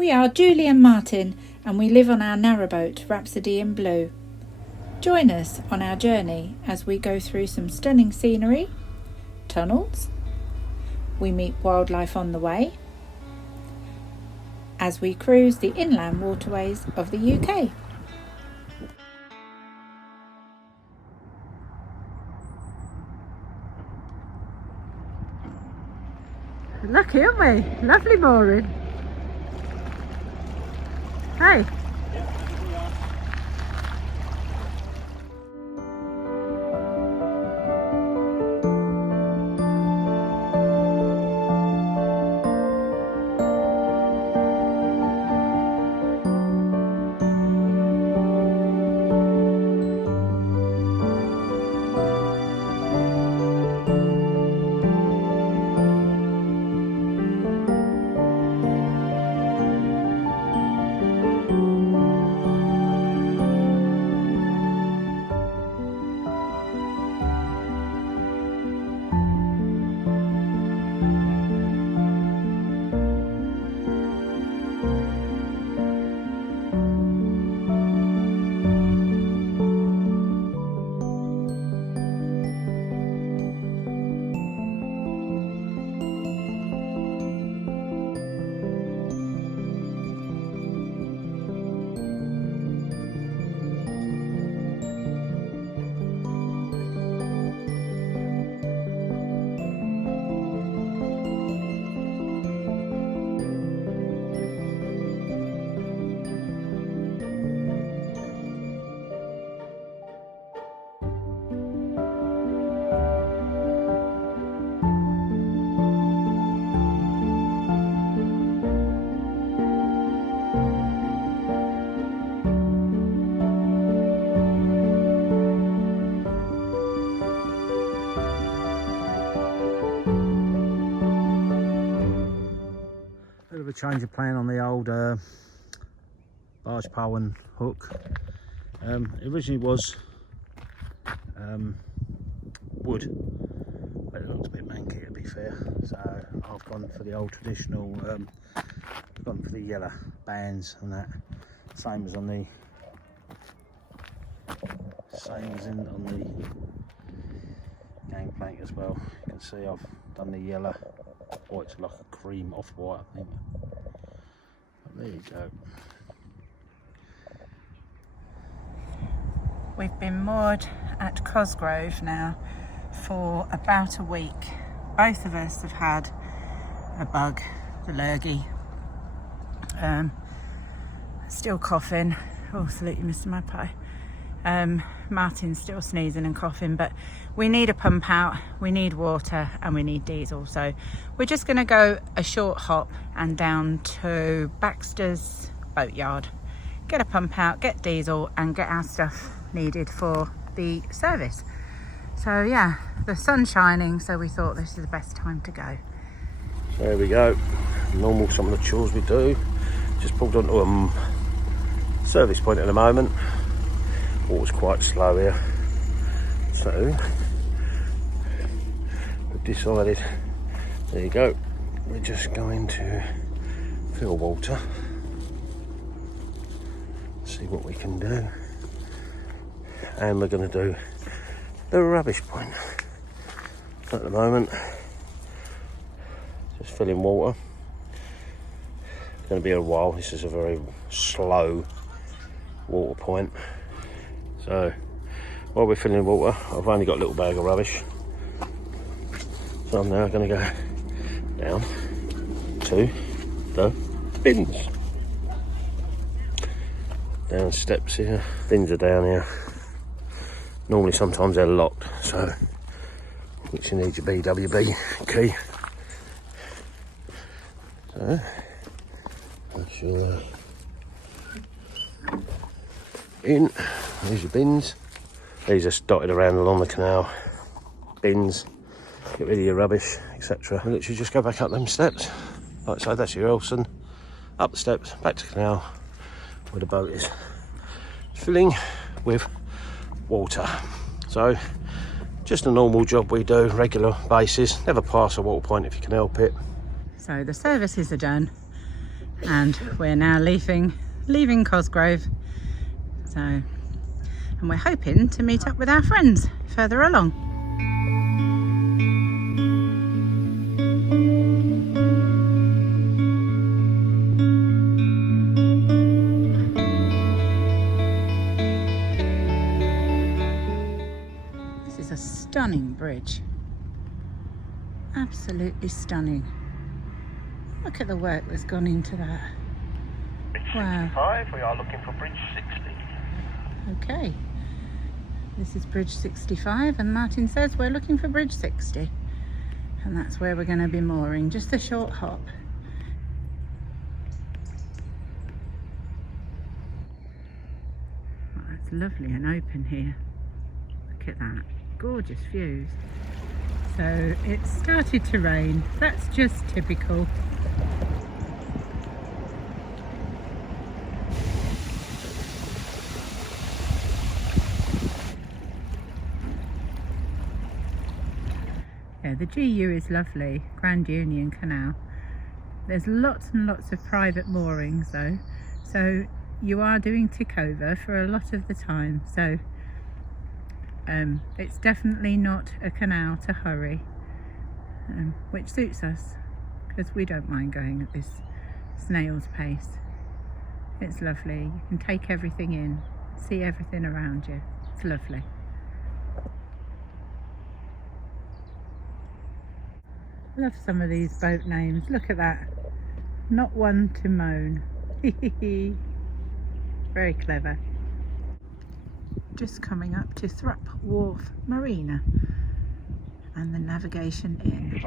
We are Julie and Martin, and we live on our narrowboat Rhapsody in blue. Join us on our journey as we go through some stunning scenery, tunnels, we meet wildlife on the way, as we cruise the inland waterways of the UK. Lucky, aren't we? Lovely mooring. Hey. A change of plan on the old barge pole and hook. It originally was wood, but it looks a bit manky to be fair, so I've gone for the old traditional, I've gone for the yellow bands and that, same as on the on the gangplank as well. You can see I've done the yellow, or it's like a cream off-white I think. There you go. We've been moored at Cosgrove now for about a week. Both of us have had a bug, the lurgy. Still coughing. Oh, salute you, Mr. Magpie. Martin's still sneezing and coughing, but we need a pump out, we need water, and we need diesel. So we're just going to go a short hop and down to Baxter's boatyard, get a pump out, get diesel, and get our stuff needed for the service. So yeah, the sun's shining, so we thought this is the best time to go. So there we go. Normal, some of the chores we do. Just pulled onto a service point at the moment. Water's quite slow here, so we've decided, there you go, we're just going to fill water, see what we can do, and we're going to do the rubbish point at the moment. Just filling water. It's going to be a while. This is a very slow water point. So while we're filling water, I've only got a little bag of rubbish, so I'm now going to go down to the bins. Down steps here, bins are down here. Normally sometimes they're locked, so which you need your BWB key. So that's your in. There's your bins. These are dotted around along the canal. Bins, get rid of your rubbish, etc. And literally just go back up them steps. Like so, that's your Elson. Up the steps, back to the canal, where the boat is. Filling with water. So, just a normal job we do, regular basis. Never pass a water point if you can help it. So the services are done, and we're now leaving Cosgrove. So, and we're hoping to meet up with our friends further along. This is a stunning bridge. Absolutely stunning. Look at the work that's gone into that. Wow. 65, we are looking for bridge 60. Okay. This is bridge 65 and Martin says we're looking for bridge 60. And that's where we're going to be mooring, just a short hop. Oh, it's lovely and open here. Look at that. Gorgeous views. So it started to rain. That's just typical. Yeah, the GU is lovely, Grand Union Canal. There's lots and lots of private moorings though, so you are doing tick over for a lot of the time, so it's definitely not a canal to hurry, which suits us because we don't mind going at this snail's pace. It's lovely, you can take everything in, see everything around you. It's lovely. I love some of these boat names. Look at that. Not one to moan. Very clever. Just coming up to Thrupp Wharf Marina and the Navigation Inn.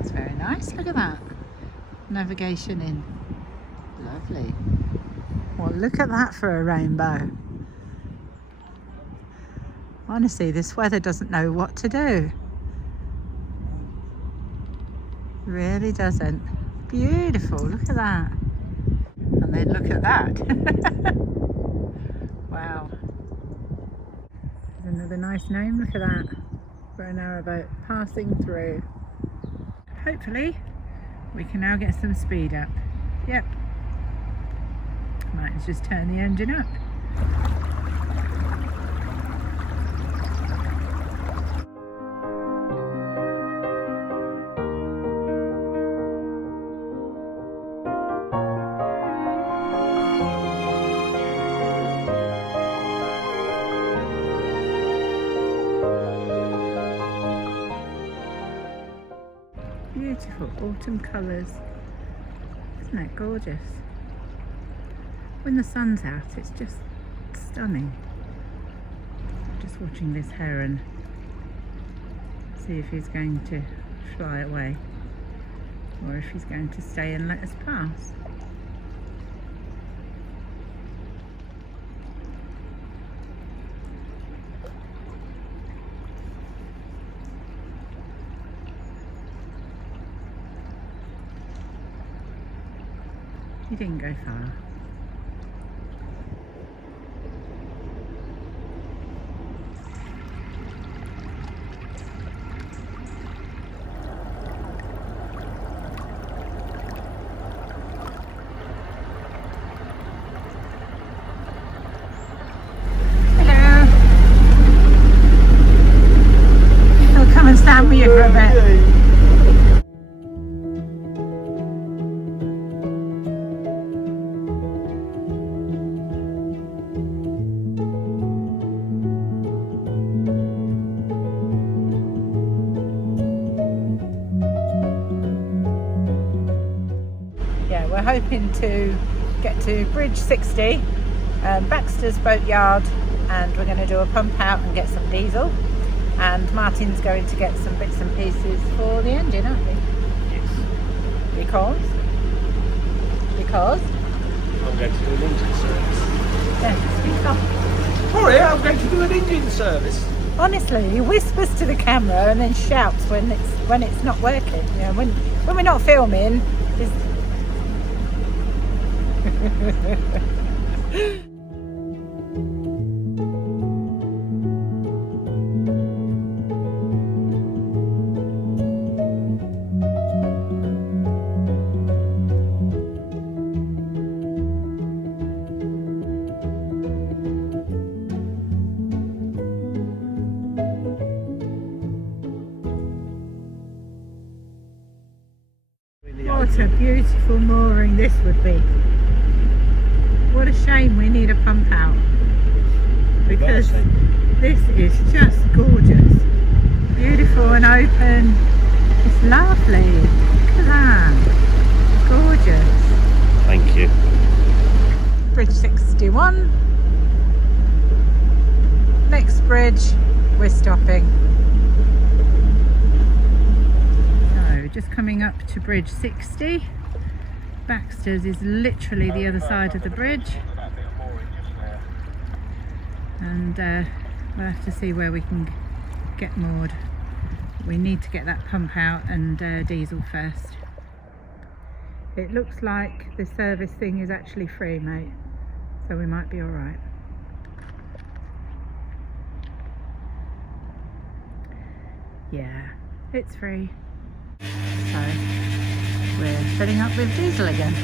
It's very nice. Look at that. Navigation Inn. Lovely. Well, look at that for a rainbow. Honestly, this weather doesn't know what to do. Really doesn't. Beautiful, look at that. And then look at that. Wow. There's another nice name, look at that. For a narrowboat passing through. Hopefully we can now get some speed up. Yep. Might just turn the engine up. Beautiful autumn colours. Isn't that gorgeous? When the sun's out, it's just stunning. Just watching this heron. See if he's going to fly away or if he's going to stay and let us pass. He didn't go far. Hello. I'll come and stand with you for a bit. We're hoping to get to Bridge 60, Baxter's Boatyard, and we're going to do a pump out and get some diesel. And Martin's going to get some bits and pieces for the engine, aren't we? Yes. Because? I'm going to do an engine service. Yes, because. Sorry, I'm going to do an engine service. Honestly, he whispers to the camera and then shouts when it's not working. You know, when we're not filming, it's a beautiful mooring this would be. What a shame we need a pump out, because this is just gorgeous. Beautiful and open. It's lovely. Look at that. Gorgeous. Thank you. Bridge 61. Next bridge, we're stopping. So just coming up to bridge 60. Baxter's is literally the other side of the bridge. And we'll have to see where we can get moored. We need to get that pump out and diesel first. It looks like the service thing is actually free, mate, so we might be all right. Yeah, it's free. So we're filling up with diesel again.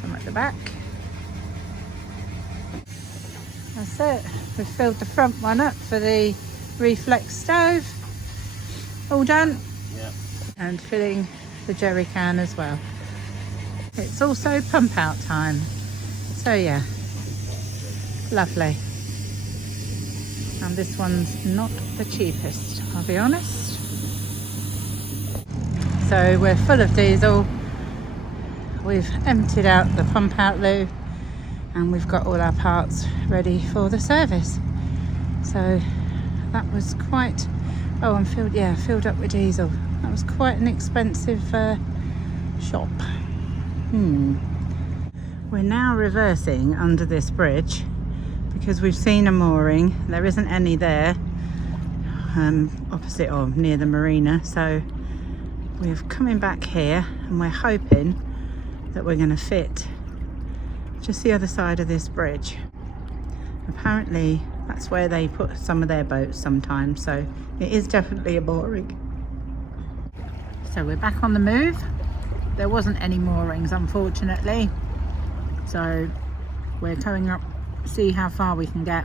Some at the back. That's it. We've filled the front one up for the reflex stove. All done. Yeah. And filling the jerry can as well. It's also pump out time. So yeah, lovely. And this one's not the cheapest, I'll be honest. So we're full of diesel. We've emptied out the pump out loo, and we've got all our parts ready for the service. So that was quite, oh, I'm filled up with diesel. That was quite an expensive shop. We're now reversing under this bridge because we've seen a mooring. There isn't any there opposite or near the marina, so we're coming back here and we're hoping that we're going to fit just the other side of this bridge. Apparently that's where they put some of their boats sometimes, so it is definitely a mooring. So we're back on the move. There wasn't any moorings, unfortunately, so we're going up, see how far we can get,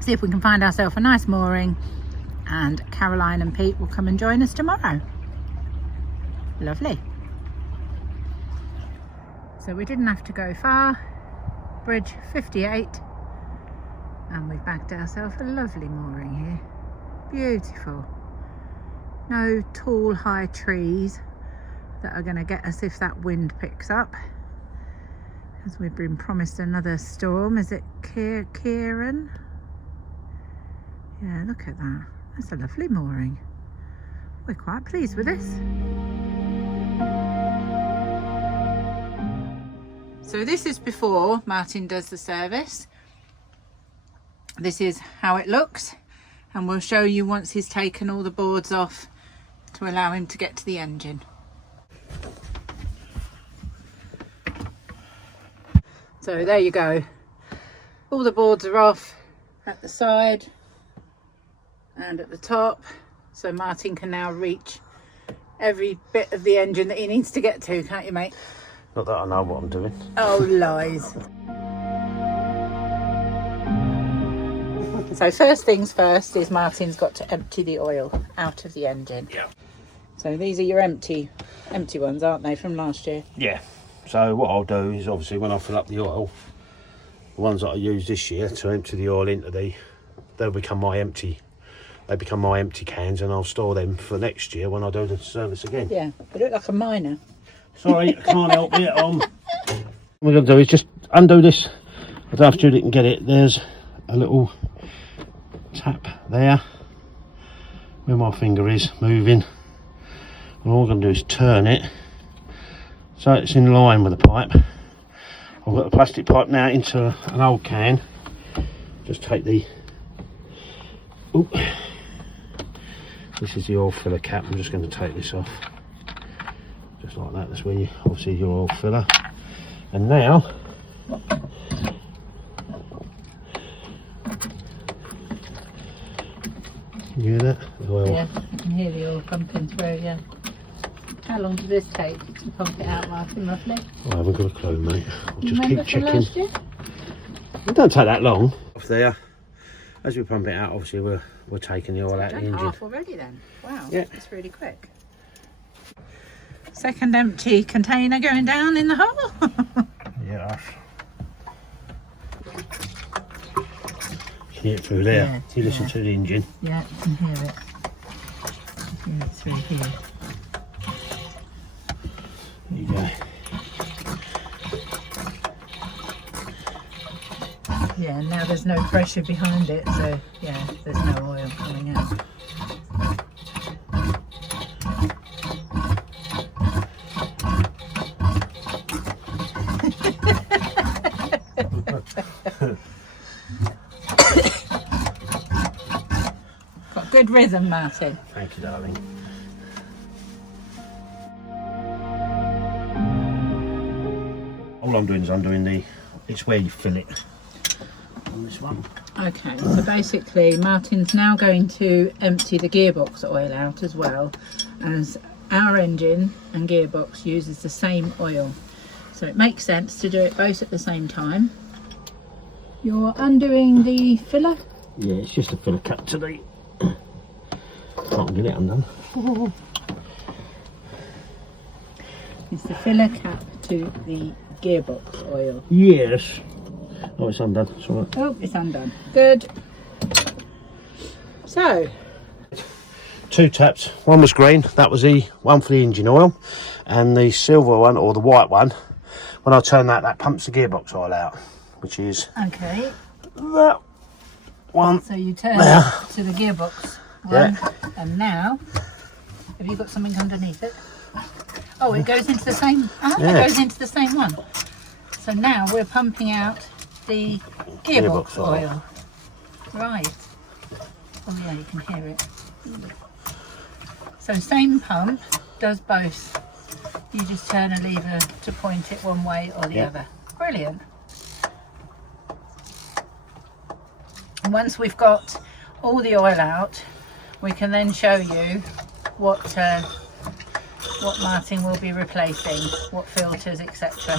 see if we can find ourselves a nice mooring, and Caroline and Pete will come and join us tomorrow. Lovely. So we didn't have to go far. Bridge 58, and we've bagged ourselves a lovely mooring here. Beautiful. No tall high trees that are going to get us if that wind picks up, as we've been promised another storm. Is it Kieran? Yeah, look at that. That's a lovely mooring. We're quite pleased with this. So this is before Martin does the service. This is how it looks, and we'll show you once he's taken all the boards off to allow him to get to the engine. So there you go. All the boards are off at the side and at the top, so Martin can now reach every bit of the engine that he needs to get to, can't you, mate? Not that I know what I'm doing. Oh, lies. So first things first is Martin's got to empty the oil out of the engine. Yeah. So these are your empty ones, aren't they, from last year? Yeah. So what I'll do is, obviously, when I fill up the oil, the ones that I use this year to empty the oil into they'll become my empty. They become my empty cans, and I'll store them for next year when I do the service again. Yeah, they look like a miner. Sorry, I can't help it. What we're going to do is just undo this. I don't know if Judy can get it. There's a little tap there where my finger is moving, and all I'm going to do is turn it so it's in line with the pipe. I've got the plastic pipe now into an old can. Just take the, oop, this is the oil filler cap. I'm just going to take this off, just like that. That's where you, obviously, your oil filler. And now you hear that? The oil. Yeah, I can hear the oil pumping through, yeah. How long does this take to pump it out, Martin, roughly? I haven't got a clue, mate. I'll just Remember keep from checking. last year? It don't take that long. Off there, as we pump it out, obviously we're we're taking the oil out of the engine. Half already then. Wow, Yeah. that's really quick. Second empty container going down in the hole. Yeah. You can hear it through there. Yeah, You listen to the engine. Yeah, you can hear it. Yeah, it's through here. There you go. Yeah, now there's no pressure behind it, so yeah, there's no oil coming out. Got good rhythm, Martin. Thank you, darling. All I'm doing is I'm doing it's where you fill it on this one. Okay, so basically Martin's now going to empty the gearbox oil out as well, as our engine and gearbox uses the same oil. So it makes sense to do it both at the same time. You're undoing the filler? Yeah, it's just a filler cut today. Can't get it undone. It's the filler cap to the gearbox oil. Yes. Oh, it's undone. It's all right. Oh, it's undone. Good. So, 2 taps. One was green. That was the one for the engine oil, and the silver one, or the white one, when I turn that, that pumps the gearbox oil out, which is okay. that one. So you turn there to the gearbox one, Yeah. and now, have you got something underneath it? Oh, it goes into the same. Oh, Yeah. it goes into the same one. So now we're pumping out the gearbox oil. Right. Oh yeah, you can hear it. So same pump, does both. You just turn a lever to point it one way or the other. Brilliant. And once we've got all the oil out, we can then show you what Martin will be replacing, what filters, etc.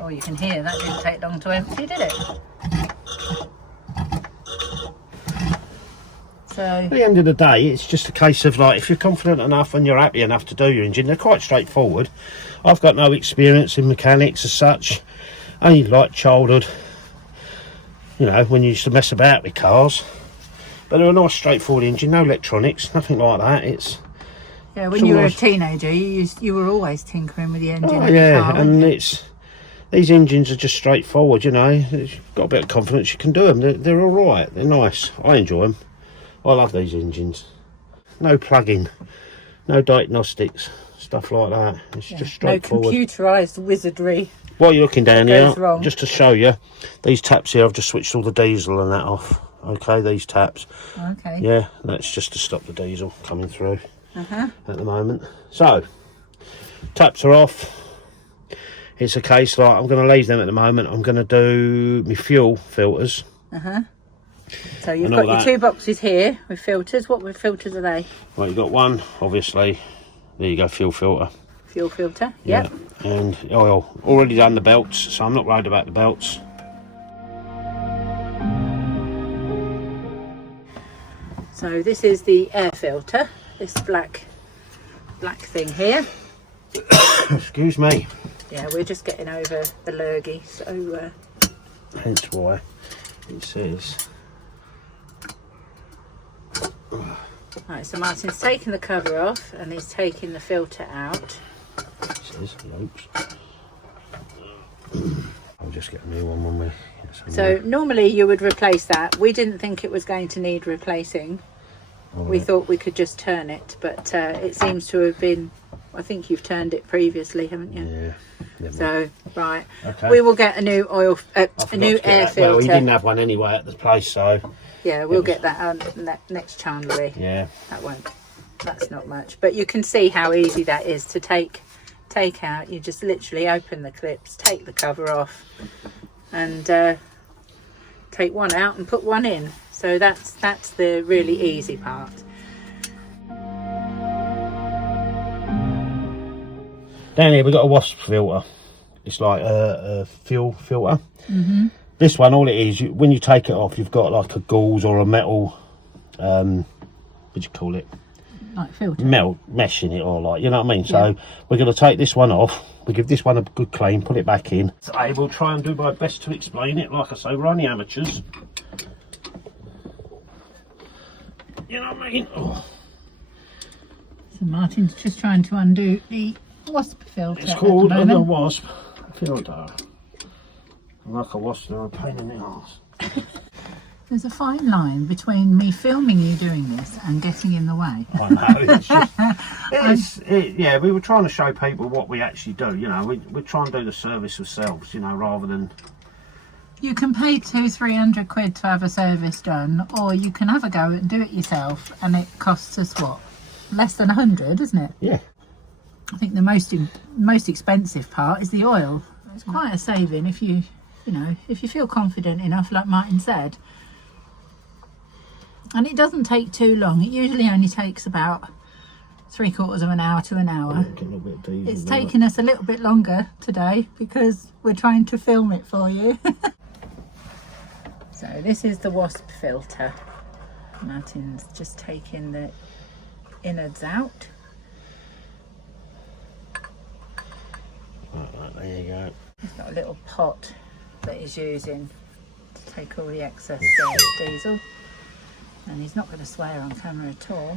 Oh, you can hear that didn't take long to empty, did it? So At the end of the day, it's just a case of, like, if you're confident enough and you're happy enough to do your engine, they're quite straightforward. I've got no experience in mechanics as such, only like childhood, you know, when you used to mess about with cars. But they're a nice straightforward engine, no electronics, nothing like that. It's yeah, when you were a teenager, you were always tinkering with the engine. oh of the yeah, car, and weren't you? it's these engines are just straightforward, you know. You've got a bit of confidence, you can do them. They're all right. They're nice. I enjoy them. I love these engines. No plugging, no diagnostics, stuff like that. It's just straightforward. No computerised wizardry. While you're looking down here, goes wrong. just to show you, these taps here, I've just switched all the diesel and that off. Okay, these taps. Okay. Yeah, that's just to stop the diesel coming through at the moment. So, taps are off. It's a case like I'm going to leave them at the moment. I'm going to do my fuel filters. So you've got your 2 boxes here with filters. What filters are they? Right, you've got one, obviously. There you go, fuel filter. Fuel filter. Yeah. Yep. And oil. Already done the belts, so I'm not worried about the belts. So this is the air filter. This black thing here. Excuse me. Yeah, we're just getting over the lurgy. So Hence why it says. right, so Martin's taking the cover off and he's taking the filter out. It says oops. I'll just get a new one when we get some So new. normally you would replace that. We didn't think it was going to need replacing. We thought we could just turn it, but it seems to have been, I think you've turned it previously, haven't you? Yeah. Never mind. So, right, Okay. we will get a new oil, a new air filter. Well, he didn't have one anyway at the place, so Yeah, we'll get that on next chandlery. yeah. That's not much, but you can see how easy that is to take out. You just literally open the clips, take the cover off, and take one out and put one in. So that's the really easy part. Down here we've got a wasp filter. It's like a fuel filter. This one, all it is, when you take it off, you've got like a gauze or a metal what do you call it? Like filter. Mesh in it, or like, you know what I mean? So we're going to take this one off. We give this one a good clean, put it back in. So I will try and do my best to explain it. Like I say, we're only amateurs. You know what I mean? Oh. So Martin's just trying to undo the wasp filter. It's called a wasp filter. Like a wasp, they're a pain in the arse. There's a fine line between me filming you doing this and getting in the way. I know. It's just, yeah, we were trying to show people what we actually do. You know, we try and do the service ourselves, you know, rather than... You can pay 200-300 quid to have a service done, or you can have a go and do it yourself, and it costs us what? Less than 100, isn't it? Yeah. I think the most expensive part is the oil. It's quite a saving if you know, if you feel confident enough, like Martin said. And it doesn't take too long. It usually only takes about 3/4 of an hour to an hour. It's taken us a little bit longer today because we're trying to film it for you. So this is the wasp filter. Martin's just taking the innards out. Right, there you go. He's got a little pot that he's using to take all the excess diesel. And he's not going to swear on camera at all.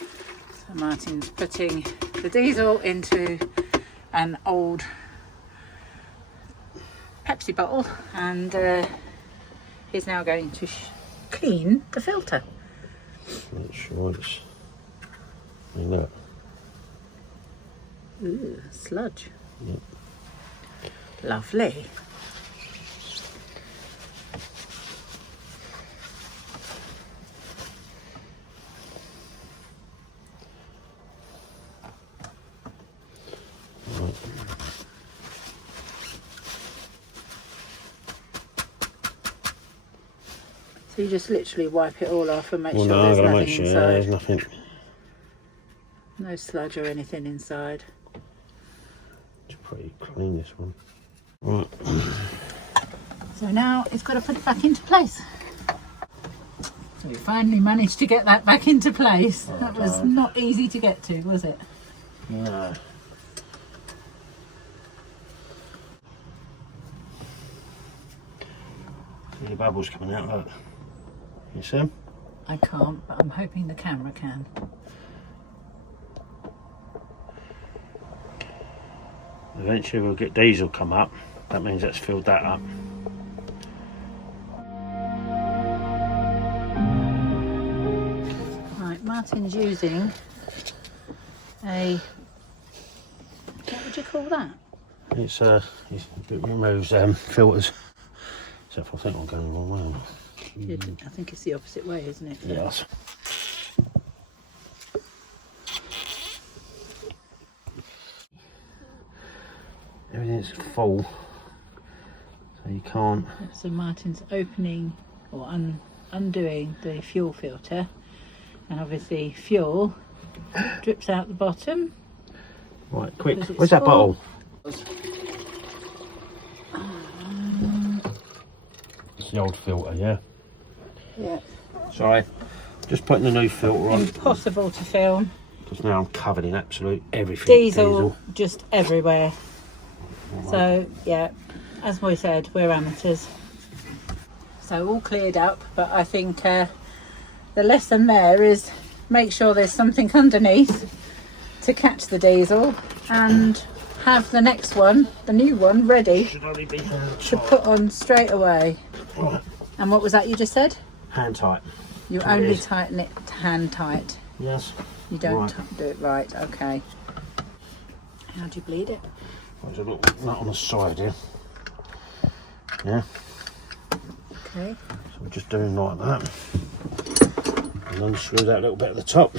So Martin's putting the diesel into an old Pepsi bottle, and he's now going to clean the filter. Make sure it's... Look. Ooh, sludge. Yep. Lovely. So you just literally wipe it all off and make sure there's nothing inside. There's nothing. No sludge or anything inside. It's pretty clean, this one. Right. So now it's got to put it back into place. So we finally managed to get that back into place. That was not easy to get to, was it? No. See the bubbles coming out, look. You see them? I can't, but I'm hoping the camera can. Eventually we'll get diesel come up. That means that's filled that up. Right, Martin's using a... What would you call that? It removes filters. Except I think I'm going the wrong way. I think it's the opposite way, isn't it? Yes. Everything's full, so you can't. So Martin's opening or undoing the fuel filter, and obviously fuel drips out the bottom. Right, quick. Where's that bottle? It's the old filter, yeah. Yeah. Sorry, just putting the new filter on. Impossible to film. Because now I'm covered in absolute everything. Diesel just everywhere. Right. So yeah, as we said, we're amateurs. So all cleared up, but I think the lesson there is make sure there's something underneath to catch the diesel, and have the next one, the new one, ready to put on straight away. Right. And what was that you just said? Hand tight. You only tighten it hand tight. Yes. You don't do it right. Okay. How do you bleed it? There's a little nut on the side here. Yeah. Okay. So we're just doing like that, and unscrew that little bit at the top.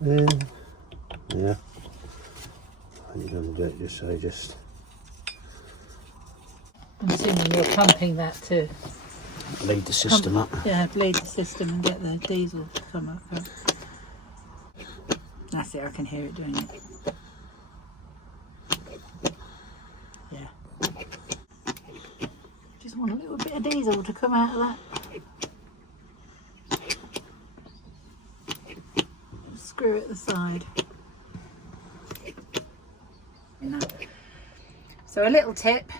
Yeah. And you're going to do it just I'm assuming you're pumping that to lead the system up. Yeah, bleed the system and get the diesel to come up. Right? That's it, I can hear it doing it. Yeah. Just want a little bit of diesel to come out of that. screw at the side. So a little tip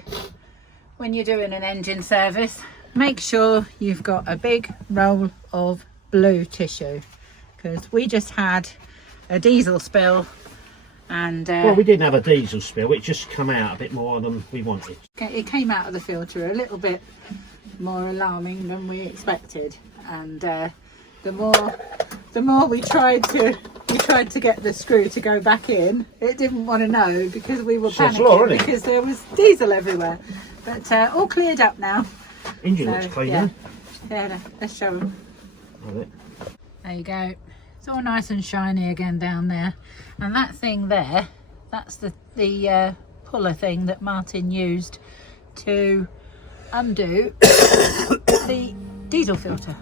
when you're doing an engine service, make sure you've got a big roll of blue tissue, because we just had a diesel spill and well, we didn't have a diesel spill, it just come out a bit more than we wanted. it came out of the filter a little bit more alarming than we expected, and the more we tried to get the screw to go back in, it didn't want to know, because we were panicking because there was diesel everywhere. But all cleared up now. Engine looks clean, yeah. Yeah, let's show them. There you go. It's all nice and shiny again down there. And that thing there, that's the puller thing that Martin used to undo the diesel filter.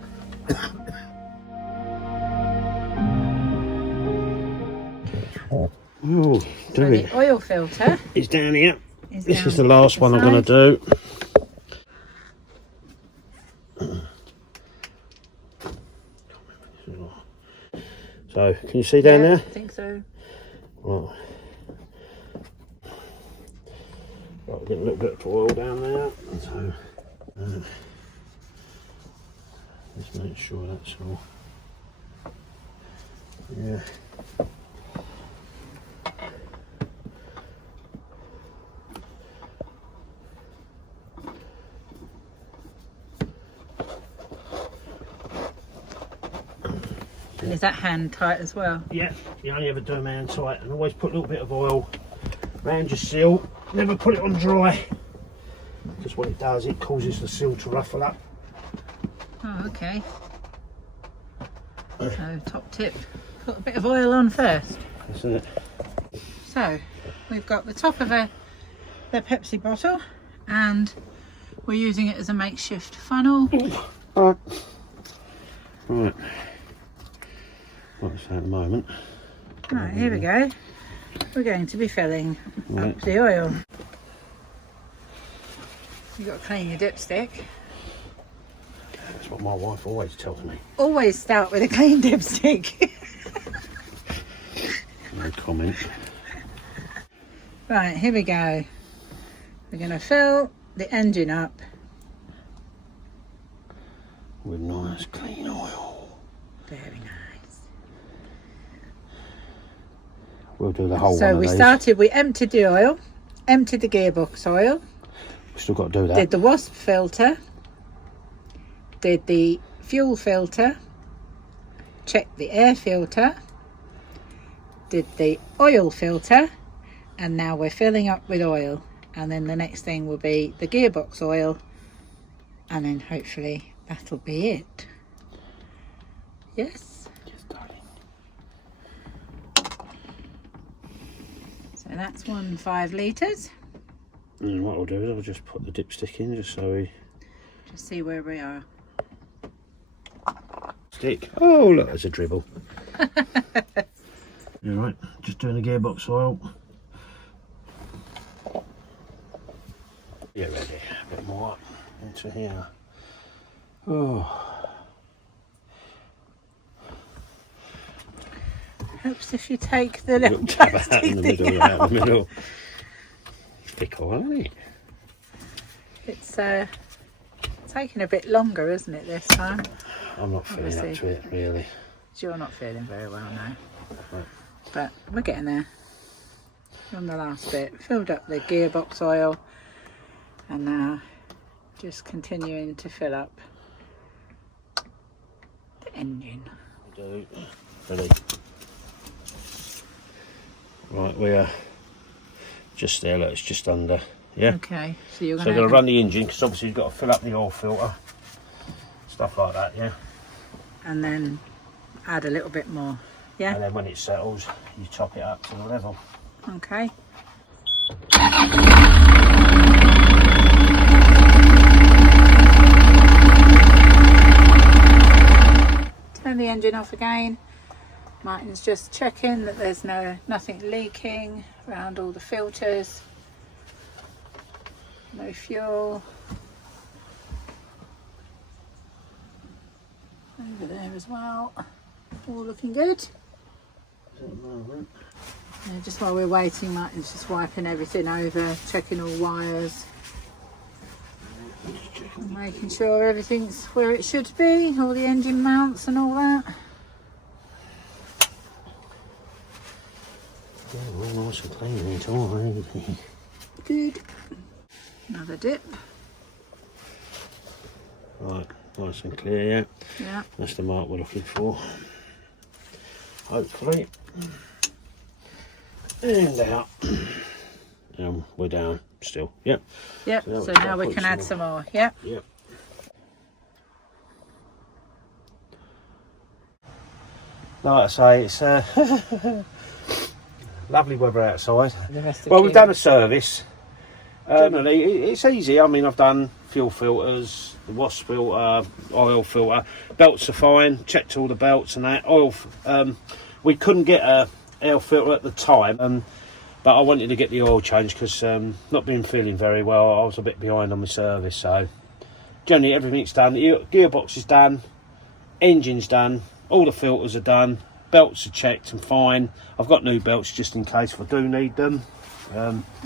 Oh, so the oil filter is down here. This down is the last one I'm going to do. So, can you see down there? I think so. Right. Right, get a little bit of oil down there. So, just make sure that's all. Yeah. And is that hand tight as well? Yeah, you only ever do them hand tight, and always put a little bit of oil around your seal. Never put it on dry, because what it does, it causes the seal to ruffle up. Oh, okay. So top tip, put a bit of oil on first. That's it. So we've got the top of the Pepsi bottle, and we're using it as a makeshift funnel. Right. Right. What's that at the moment? Right, here we go. We're going to be filling up the oil. You've got to clean your dipstick. That's what my wife always tells me. Always start with a clean dipstick. No comment. Right, here we go. We're going to fill the engine up with nice clean oil. Very nice. We'll do the whole so one. We emptied the oil, emptied the gearbox oil. We've still got to do that. Did the wasp filter, did the fuel filter, checked the air filter, did the oil filter, and now we're filling up with oil. And then the next thing will be the gearbox oil, and then hopefully that'll be it. Yes? Yes, darling. So that's 5 litres. And what I'll do is I'll just put the dipstick in just so we... Just see where we are. Stick. Oh, look, there's a dribble. Alright, just doing the gearbox oil. Yeah, ready. A bit more up into here. Oh. Helps if you take the little tab out plastic in the middle. thing Out in the middle. Thick oil, isn't it? It's taking a bit longer, isn't it, this time? I'm not feeling up to it, really. You're not feeling very well now. Right. But we're getting there. We're on the last bit. Filled up the gearbox oil, and now just continuing to fill up the engine. Ready. Right, we are just there. Look, it's just under. Yeah. Okay. So you're going to run the engine, because obviously you've got to fill up the oil filter, stuff like that. Yeah. And then add a little bit more. Yeah. And then when it settles, you top it up to the level. Okay. Turn the engine off again. Martin's just checking that there's nothing leaking around all the filters. No fuel. Over there as well. All looking good. at the moment. Yeah, just while we're waiting, Martin's just wiping everything over, checking all wires, making sure everything's where it should be, all the engine mounts and all that. Yeah, all nice and clean, it's all really. Good. Another dip. Right, nice and clear, yeah. Yeah. That's the mark we're looking for. Hopefully. And out. And we're down still. Yep. Yep. So now we can add some more. Yep. Yep. Like I say, it's lovely weather outside. Well, we've done a service. Generally, it's easy. I mean, I've done fuel filters, the wash filter, oil filter. Belts are fine. Checked all the belts and that. Oil. We couldn't get a air filter at the time, but I wanted to get the oil change because not been feeling very well. I was a bit behind on my service, so generally everything's done. The gearbox is done, engine's done, all the filters are done, belts are checked and fine. I've got new belts just in case if I do need them.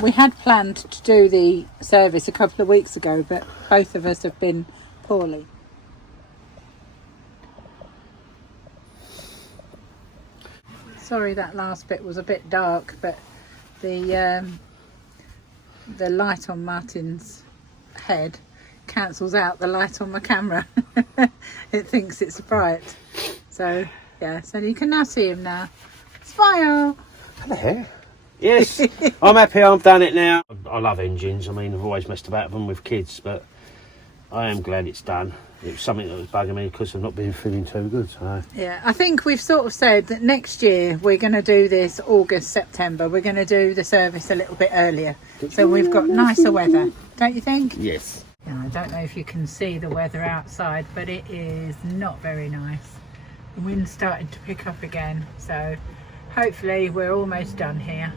We had planned to do the service a couple of weeks ago, but both of us have been poorly. Sorry that last bit was a bit dark, but the light on Martin's head cancels out the light on my camera. It thinks it's bright. So yeah, so you can now see him now. Smile! Hello. Yes, I'm happy I've done it now. I love engines. I mean, I've always messed about with them with kids, but I am glad it's done. It was something that was bugging me because I've not been feeling too good. So. Yeah, I think we've sort of said that next year we're going to do this August, September. We're going to do the service a little bit earlier. So we've got nicer weather, don't you think? Yes. Yeah, I don't know if you can see the weather outside, but it is not very nice. The wind's starting to pick up again, so hopefully we're almost done here.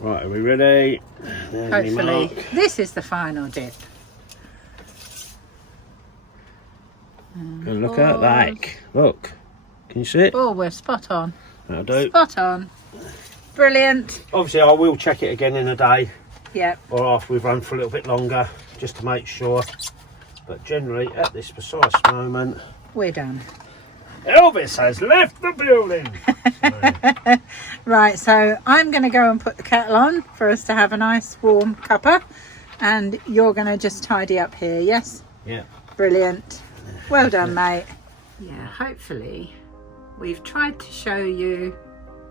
Right, are we ready? There's Hopefully. This is the final dip. And look at that. Look. Can you see it? Oh, we're spot on. That'll do. Spot on. Brilliant. Obviously, I will check it again in a day. Yep. Or after we've run for a little bit longer, just to make sure. But generally, at this precise moment, we're done. Elvis has left the building. Right, so I'm going to go and put the kettle on for us to have a nice warm cuppa, and you're going to just tidy up here, yes? Yeah. Brilliant. Well done, mate. Yeah, hopefully we've tried to show you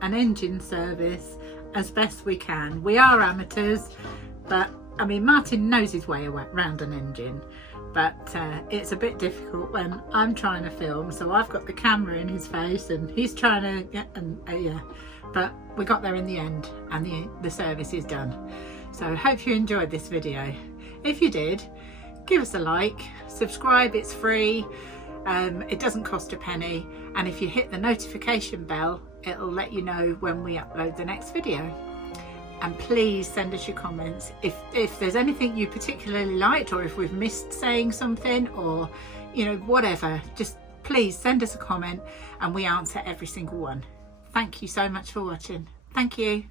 an engine service as best we can. We are amateurs, but I mean, Martin knows his way around an engine. But it's a bit difficult when I'm trying to film, so I've got the camera in his face and he's trying to yeah, but we got there in the end and the service is done. So hope you enjoyed this video. If you did, give us a like, subscribe, it's free, it doesn't cost a penny, and if you hit the notification bell, it'll let you know when we upload the next video. And please send us your comments if there's anything you particularly liked, or if we've missed saying something, or you know, whatever, just please send us a comment and we answer every single one. Thank you so much for watching. Thank you.